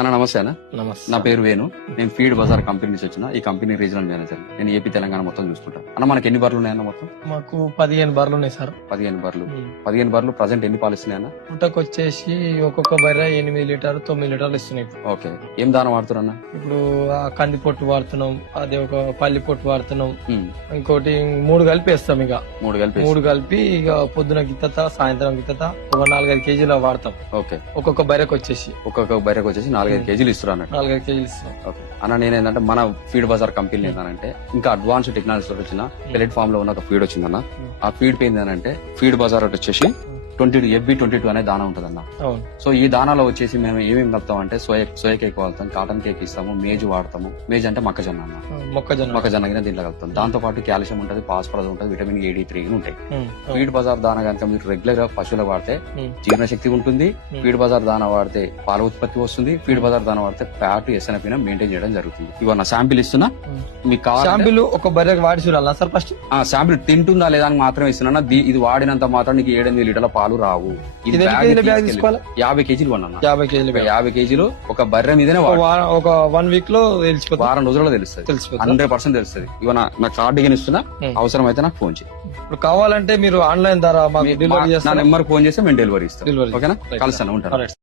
అన్న నమస్తే అన్న. నమస్తే. నా పేరు వేణు. నేను ఫీడ్ బజార్ కంపెనీ నుంచి వచ్చిన. ఈ కంపెనీ రీజనల్ మేనేజర్. నేను ఏపీ తెలంగాణ మొత్తం చూసుకుంటాను. అన్న మనకి ఎన్ని బర్రెలు ఉన్నాయన్న మొత్తం? మాకు 15 బర్రెలు ఉన్నాయి సార్. 15 బర్రెలు. 15 బర్రెలు ప్రజెంట్ ఎన్ని పాలు ఇస్తున్నాయి అన్న? పుట్టకు వచ్చేసి ఒక్కొక్క బర్రె 8 లీటర్లు 9 లీటర్లు ఇస్తున్నాయి. ఓకే, ఏం దానం వాడుతున్నా? ఇప్పుడు ఆ కంది పొట్టు వాడుతున్నాం, అదే ఒక పల్లి పొట్టు వాడుతున్నాం, ఇంకోటి 3 కలిపి వేస్తాం. ఇక 3 కలిపి ఇక పొద్దున గిత్తత సాయంత్రం గిత్తత ఒక 4-5 కేజీలు వాడతాం. ఓకే, ఒక్కొక్క బర్రెకు వచ్చేసి 4-5 కేజీలు ఇస్తున్నారు అన్నట్టు. 4-5 కేజీలు ఇస్తాం. ఓకే అన్న, నేనేంటంటే మన ఫీడ్ బజార్ కంపెనీ ఏంటంటే ఇంకా అడ్వాన్స్ టెక్నాలజీ వచ్చిన పెలెట్ ఫామ్ లో ఉన్న ఒక ఫీడ్ వచ్చిందన్న. ఆ ఫీడ్ పేరు ఏంటంటే ఫీడ్ బజార్ వచ్చేసి 22 FB22 అనే దానా ఉంటదన్న. సో ఈ దానాలో వచ్చేసి మేము ఏమేమి కలుపుతాం అంటే సోయా కేక్ వాడతాం, కాటన్ కేక్ ఇస్తాము, మేజు వాడతాము. మేజ్ అంటే మొక్కజొన్న అన్న. మొక్కజొన్న కింద దీంట్లో కలుపుతాం. దాంతో పాటు కాల్షియం ఉంటుంది, ఫాస్ఫరస్ ఉంటుంది, విటమిన్ A-D-3 ఉంటాయి. ఫీడ్ బజార్ దానా కనుక మీరు రెగ్యులర్ గా పశువులకు వాడితే జీర్ణశక్తి ఉంటుంది. ఫీడ్ బజార్ దానా వాడితే పాల ఉత్పత్తి వస్తుంది. ఫీడ్ బజార్ దానా వాడితే ఫ్యాట్ SNF మెయింటైన్ చేయడం జరుగుతుంది. ఇవన్న శాంపిల్ ఇస్తున్నా, మీకు శాంపిల్ ఒక బర్రెకి వాడి చూడాలా సార్? ఫస్ట్ శాంపిల్ తింటుందా లేదా అని మాత్రమే ఇస్తున్నా. ఇది వాడినంత మాత్రం నీకు 7-8 లీటర్ల పాలు రావు. ఇది 50 కేజీలు కొన్నా. 50 కేజీలు ఒక బర్రె మీదనే ఒక 1 వీక్ లో తెలిసిపోతుంది. వారం రోజుల్లో తెలుస్తుంది. 100% తెలుస్తుంది. ఇవన్న నాకు కార్డు గా ఇస్తున్నా, అవసరం అయితే నాకు ఫోన్ చేయి. ఇప్పుడు కావాలంటే మీరు ఆన్లైన్ ద్వారా మాకు డెలివరీ చేస్తాం. నా నెంబర్ ఫోన్ చేస్తే మేము డెలివరీ ఇస్తాం. ఓకేనా, కలుస్తాను, ఉంటాను.